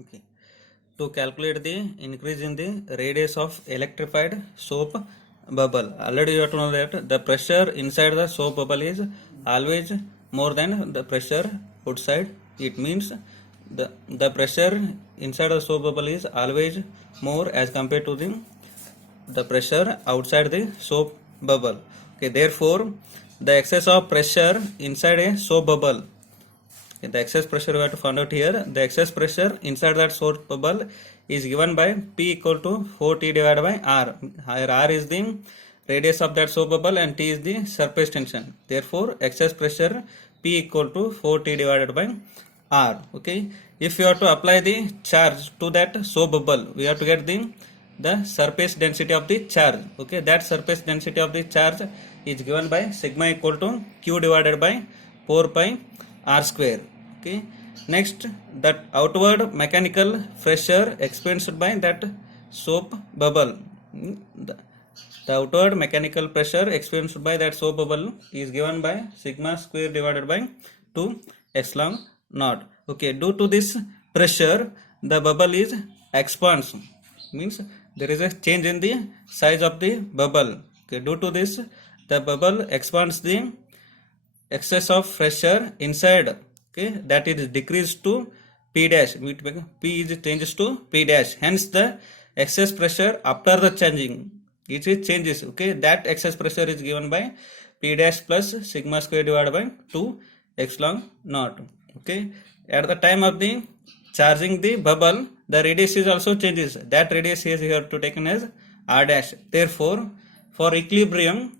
Okay. To calculate the increase in the radius of electrified soap bubble, already you have to know that the pressure inside the soap bubble is always more than the pressure outside. It means the pressure inside the soap bubble is always more as compared to the pressure outside the soap bubble. Okay, therefore the excess of pressure inside a soap bubble, the excess pressure we have to find out here. The excess pressure inside that soap bubble is given by P equal to 4T divided by R. Here R is the radius of that soap bubble and T is the surface tension. Therefore excess pressure P equal to 4T divided by R. Okay. If you have to apply the charge to that soap bubble, we have to get the surface density of the charge. Okay. That surface density of the charge is given by sigma equal to Q divided by 4 pi R square. Okay. Next, that outward mechanical pressure experienced by that soap bubble. The outward mechanical pressure experienced by that soap bubble is given by sigma square divided by 2 epsilon naught. Okay. Due to this pressure, the bubble is expands. Means there is a change in the size of the bubble. Okay. Due to this, the bubble expands the excess of pressure inside, okay, that is decreased to P dash. P is changes to P dash. Hence the excess pressure after the changing, it is changes. Okay, that excess pressure is given by P dash plus sigma square divided by 2 epsilon naught. Okay, at the time of the charging the bubble, the radius is also changes. That radius is here to taken as R dash. Therefore, for equilibrium,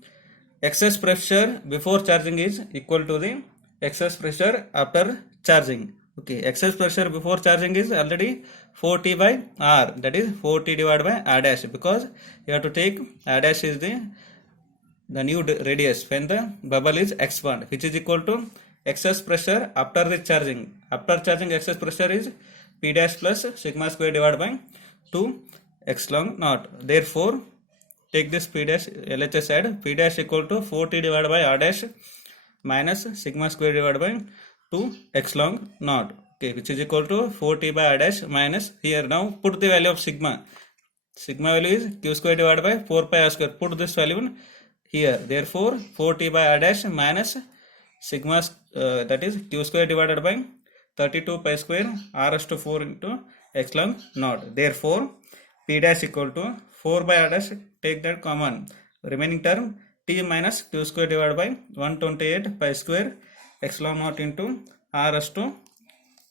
excess pressure before charging is equal to the excess pressure after charging. Okay, excess pressure before charging is already 4T by R, that is 4T divided by R dash, because you have to take R dash is the new radius when the bubble is expand, which is equal to excess pressure after the charging. After charging, excess pressure is P dash plus sigma square divided by 2 epsilon naught. Therefore, take this P dash LHS side, P dash equal to 4T divided by R dash minus sigma square divided by 2 epsilon naught. Okay, which is equal to 4T by R dash minus, here now put the value of sigma. Sigma value is Q square divided by 4 pi R square. Put this value in here. Therefore, 4T by R dash minus sigma, that is Q square divided by 32 pi square R raised to 4 into epsilon naught. Therefore, P dash equal to 4 by R dash, take that common, remaining term T minus Q square divided by 128 pi square epsilon naught into R raised to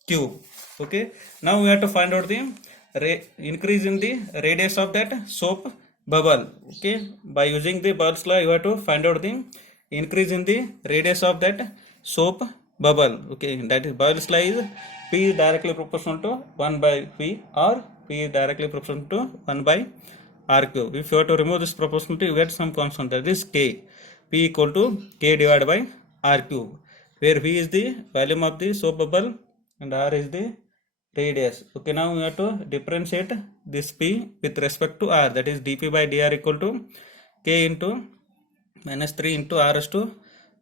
cube. Okay, now we have to find out the increase in the radius of that soap bubble. Okay, by using the Burke's law, you have to find out the increase in the radius of that soap bubble. Okay, that is Burke's law is P is directly proportional to 1 by V, or P is directly proportional to 1 by R cube. If you have to remove this proportionality, you get some constant, that is K. P equal to K divided by R cube, where V is the volume of the soap bubble and R is the radius. Okay, now we have to differentiate this P with respect to R, that is dP by dr equal to K into minus 3 into R raised to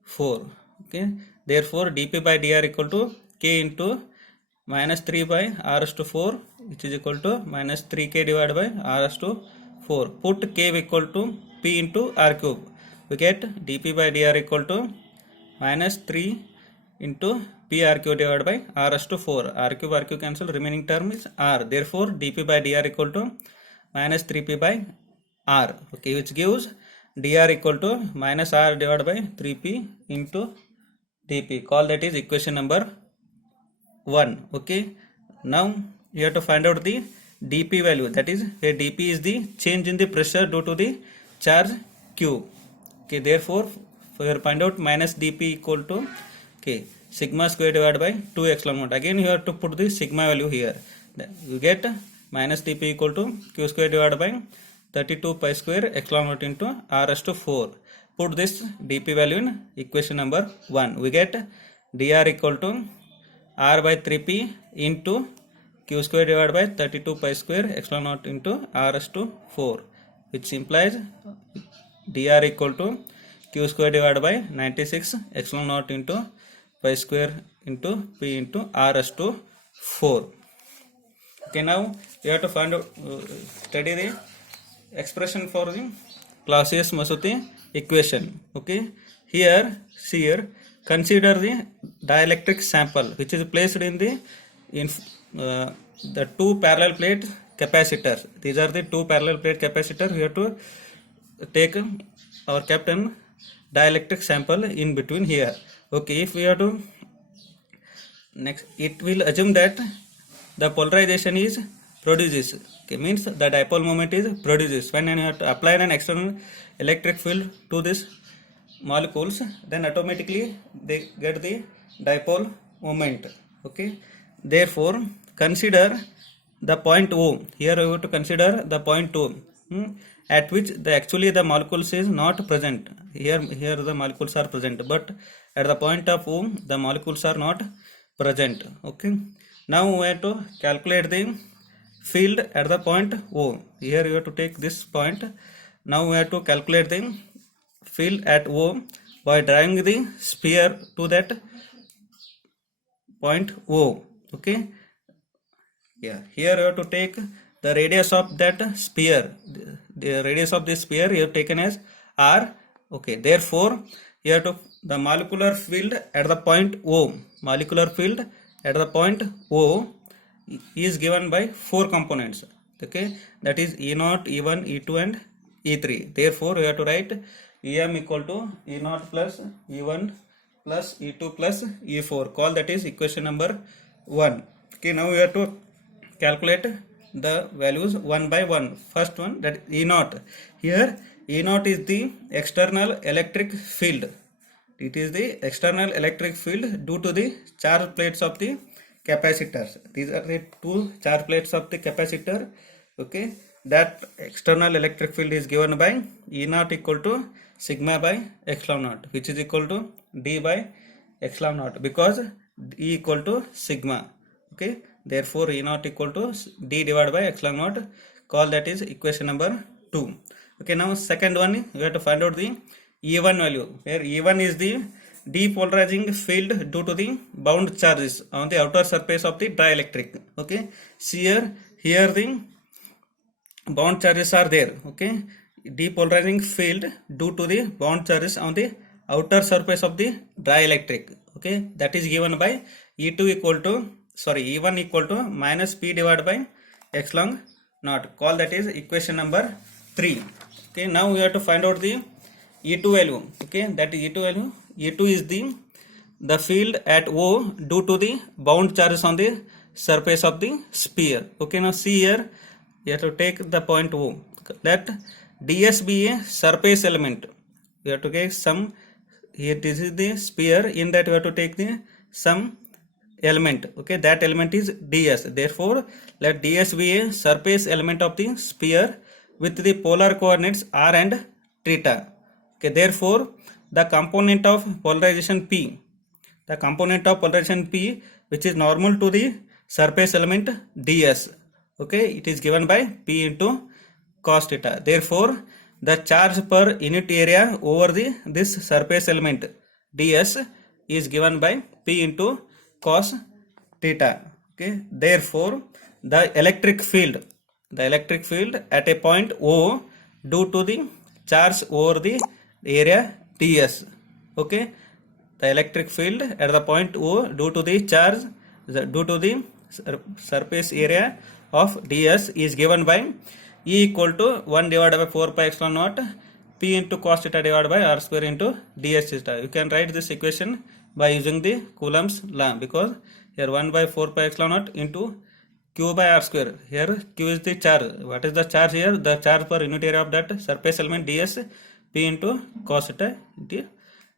4. Okay, therefore dP by dr equal to K into minus 3 by R raised to 4, which is equal to minus 3K divided by R raised to 4. Put K equal to P into R cube. We get dP by dr equal to minus 3 into P R cube divided by R raised to 4. R cube cancel, remaining term is R. Therefore, dP by dr equal to minus 3P by R. Okay, which gives dr equal to minus R divided by 3P into dP. Call that is equation number 1. Okay, now you have to find out the dP value, that is where dP is the change in the pressure due to the charge Q. Okay, therefore for find out minus dP equal to, okay, sigma square divided by 2 epsilon naught. Again you have to put the sigma value here. You get minus dP equal to Q square divided by 32 pi square epsilon naught into R raised to 4. Put this dP value in equation number 1. We get dr equal to R by 3P into Q square divided by 32 pi square epsilon naught into R raised to 4, which implies dr equal to Q square divided by 96 epsilon naught into pi square into P into R raised to 4. Okay, now we have to find out, study the expression for the Clausius-Masuti equation. Okay, here see here, consider the dielectric sample which is placed in the two parallel plate capacitors. These are the two parallel plate capacitors. We have to take our kept an dielectric sample in between here. Okay, if we have to next, it will assume that the polarization is produces. Okay, means the dipole moment is produces when you have to apply an external electric field to this molecules, then automatically they get the dipole moment. Okay, therefore consider the point O. Here we have to consider the point O, at which actually the molecules is not present. Here the molecules are present, but at the point of O the molecules are not present. Okay, now we have to calculate the field at the point O. Here you have to take this point. Now we have to calculate the field at O by drawing the sphere to that point O. Okay, yeah, here you have to take the radius of that sphere. The radius of this sphere you have taken as R. Okay, therefore you have to the molecular field at the point O. Molecular field at the point O is given by four components. Okay, that is E0, E1, E2 and E3. Therefore we have to write Em equal to E0 plus E1 plus E2 plus E4. Call that is equation number 1. Okay, now we have to calculate the values one by one. First one, that E0. Here E0 is the external electric field. It is the external electric field due to the charge plates of the capacitors. These are the two charge plates of the capacitor. Okay, that external electric field is given by E0 equal to sigma by epsilon naught, which is equal to D by epsilon naught, because E equal to sigma. Okay, therefore E0 equal to D divided by epsilon naught. Call that is equation number 2. Okay, now second one we have to find out the E1 value, where E1 is the depolarizing field due to the bound charges on the outer surface of the dielectric. Okay, see here the bound charges are there. Okay, depolarizing field due to the bound charges on the outer surface of the dielectric. Okay, that is given by E1 equal to minus P divided by epsilon naught. Call that is equation number 3. Okay, now we have to find out the E2 value. Okay, that is E2 value. E2 is the field at O due to the bound charges on the surface of the sphere. Okay, now see here, you have to take the point O. Let ds be a surface element. We have to take some. Here this is the sphere. In that we have to take the some element. Okay, that element is ds. Therefore, let ds be a surface element of the sphere with the polar coordinates r and theta. Okay, therefore the component of polarization P, which is normal to the surface element ds. Okay, it is given by P into cos theta. Therefore the charge per unit area over this surface element ds is given by P into cos theta. Okay, therefore the electric field at a point O due to the charge over the area ds. Okay, the electric field at the point O due to the charge due to the surface area of ds is given by E equal to 1 divided by 4 pi epsilon naught P into cos theta divided by r square into ds theta. You can write this equation by using the Coulomb's law, because here 1 by 4 pi epsilon naught into q by r square. Here q is the charge. What is the charge here? The charge per unit area of that surface element ds, P into cos theta into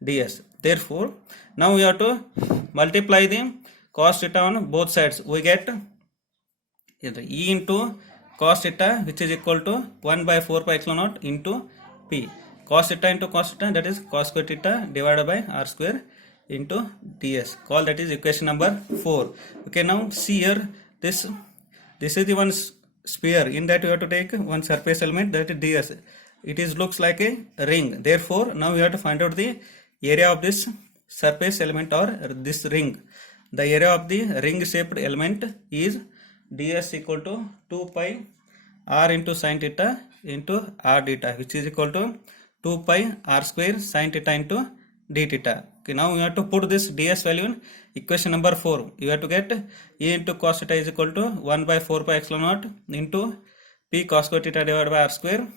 ds. Therefore now we have to multiply the cos theta on both sides. We get E into cos theta, which is equal to 1 by 4 pi epsilon naught into P. Cos theta into cos theta, that is cos square theta divided by r square into ds. Call that is equation number 4. Okay, now see here, this is the one sphere. In that you have to take one surface element, that is ds. It is looks like a ring. Therefore now we have to find out the area of this surface element or this ring. The area of the ring shaped element is ds equal to 2 pi r into sin theta into r theta, which is equal to 2 pi r square sin theta into d theta. Okay, now you have to put this ds value in equation number 4. You have to get e into cos theta is equal to 1 by 4 pi epsilon naught into p cos square theta divided by r square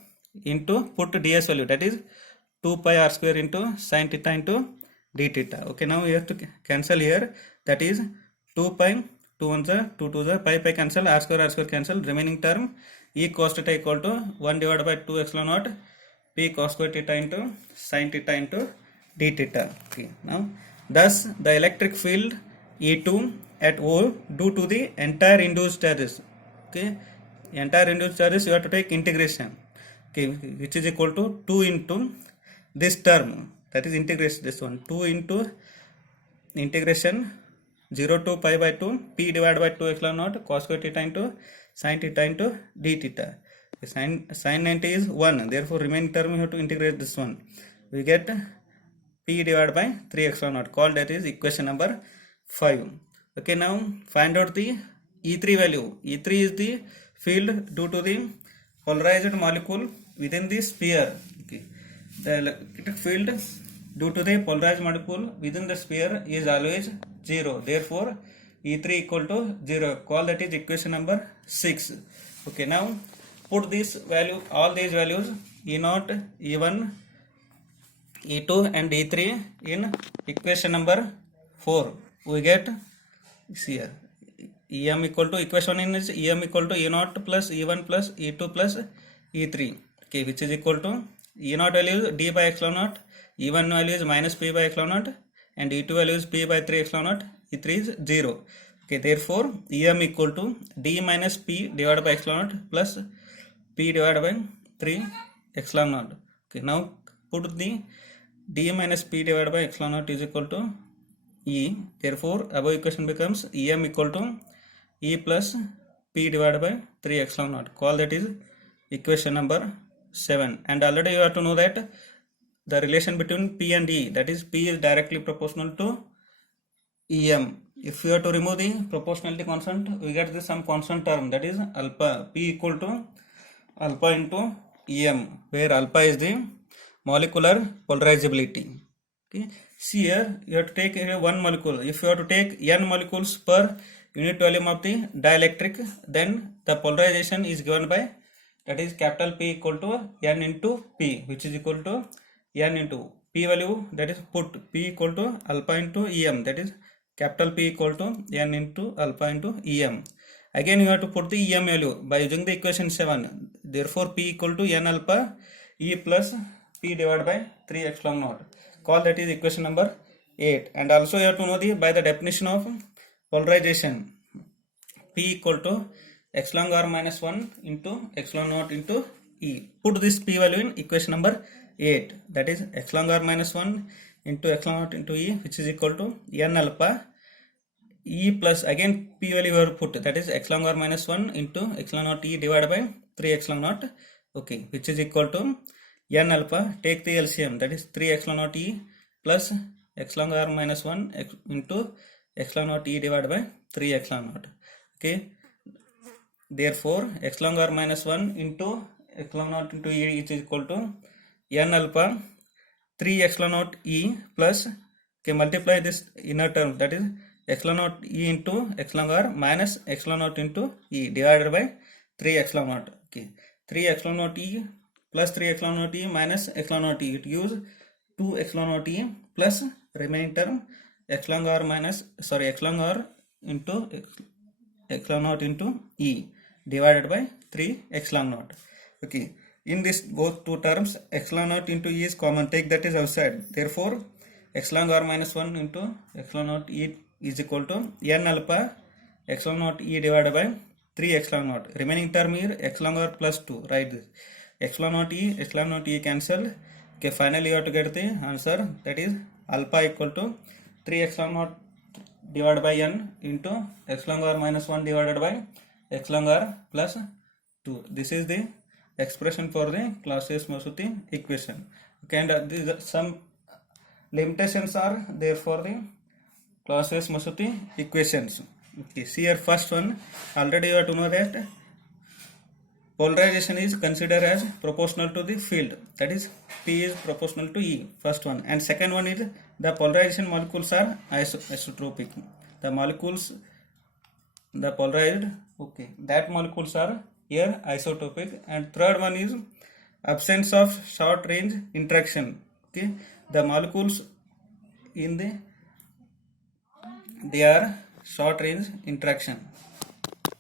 into put ds value, that is 2 pi r square into sin theta into d theta. Okay, now you have to cancel here, that is 2 pi 2 1 2 2 pi cancel, r square cancel, remaining term e cos theta equal to 1 divided by 2 epsilon naught p cos square theta into sin theta into d theta. Okay, now thus the electric field E2 at O due to the entire induced charges. Okay, entire induced charges you have to take integration, okay, which is equal to 2 into this term, that is integration, this one 2 into integration 0 to pi by 2 p divided by 2 epsilon naught cos square theta into sin theta into d theta. Sin 90 is 1, therefore remaining term you have to integrate this one, we get p divided by 3 epsilon naught, called that is equation number 5. Okay, now find out the E3 value. E3 is the field due to the polarized molecule within the sphere. Okay, the electric field due to the polarized molecule within the sphere is always 0, therefore E3 equal to 0, call that is equation number 6. Okay, now put this value, all these values E0, E1, E2 and E3 in equation number 4. We get here EM equal to, equation in is EM equal to E0 plus E1 plus E2 plus E3, okay, which is equal to E0 value is d by epsilon naught, E1 value is minus p by epsilon naught, and E2 value is p by 3 epsilon naught, E3 is 0. Okay, therefore EM equal to d minus p divided by epsilon naught plus p divided by 3 epsilon naught. Okay, now put the d minus p divided by epsilon naught is equal to E, therefore above equation becomes EM equal to E plus p divided by 3 epsilon naught, call that is equation number 7. And already you have to know that the relation between p and E, that is p is directly proportional to EM. If you have to remove the proportionality constant, we get this some constant term, that is alpha, p equal to alpha into EM, where alpha is the molecular polarizability. Okay, see here you have to take one molecule. If you have to take n molecules per unit volume of the dielectric, then the polarization is given by, that is capital P equal to n into p, which is equal to n into p value, that is put p equal to alpha into EM, that is capital P equal to n into alpha into EM. Again you have to put the EM value by using the equation 7, therefore p equal to n alpha E plus p divided by 3 epsilon naught, call that is equation number 8. And also you have to know the, by the definition of polarization, p equal to epsilon r minus 1 into epsilon naught into E. Put this p value in equation number 8, that is epsilon r minus 1 into epsilon naught into E, which is equal to n alpha E plus, again p value you have to put, that is epsilon r minus 1 into epsilon naught E divided by 3 epsilon naught, okay, which is equal to n alpha, take the LCM, that is 3 epsilon naught E plus epsilon r minus 1 into epsilon naught E divided by 3 epsilon naught. Okay, therefore epsilon r minus 1 into epsilon naught into E is equal to n alpha 3 epsilon naught E plus, okay, multiply this inner term, that is epsilon naught E into epsilon r minus epsilon naught into E divided by 3 epsilon naught. Okay, 3 epsilon naught E plus 3 epsilon naught E minus epsilon naught E, it gives 2 epsilon naught E plus remaining term epsilon r minus, sorry, epsilon r into epsilon naught into E divided by 3 epsilon naught. Okay, in this both two terms epsilon naught into E is common, take that is outside, therefore epsilon r minus 1 into epsilon naught E is equal to n alpha epsilon naught E divided by 3 epsilon naught, remaining term here epsilon r plus 2, write this epsilon naught E cancelled. Okay, finally you have to get the answer, that is alpha equal to 3 epsilon naught divided by n into epsilon r minus 1 divided by epsilon r plus 2. This is the expression for the Clausius-Moussorti equation. Okay, and some limitations are there for the Clausius-Moussorti equations. Okay, see here first one. Already you have to know that polarization is considered as proportional to the field. That is, P is proportional to E. First one. And second one is the polarization molecules are isotropic. The molecules, the polarized, okay, that molecules are here isotopic. And third one is absence of short range interaction. Okay, the molecules in the they are short range interaction.